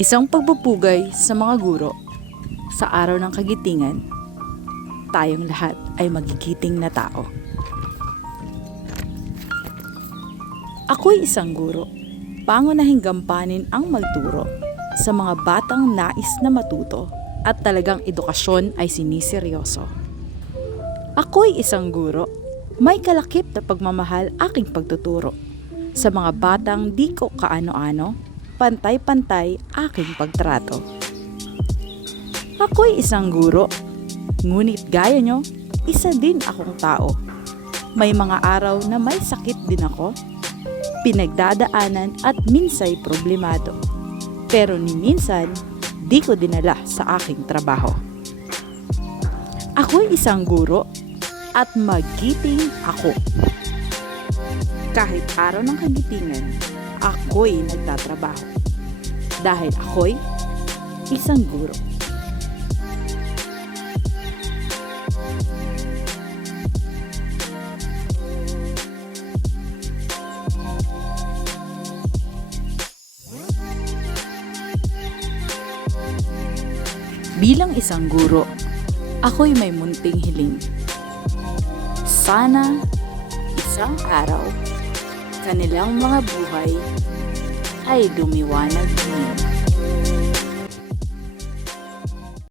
Isang pagpupugay sa mga guro. Sa araw ng kagitingan, tayong lahat ay magigiting na tao. Ako'y isang guro, pangunahing gampanin ang magturo sa mga batang nais na matuto at talagang edukasyon ay siniseryoso. Ako'y isang guro, may kalakip na pagmamahal aking pagtuturo sa mga batang di ko kaano-ano, pantay-pantay aking pagtrato. Ako'y isang guro, ngunit gaya nyo, isa din akong tao. May mga araw na may sakit din ako, pinagdadaanan at minsay problemado. Pero ni minsan, di ko dinala sa aking trabaho. Ako'y isang guro at magiting ako. Kahit araw ng kagitingan, ako'y nagtatrabaho. Dahil ako'y isang guro. Bilang isang guro, ako'y may munting hiling. Sana isang araw, kanilang mga buhay ay lumiwanag din.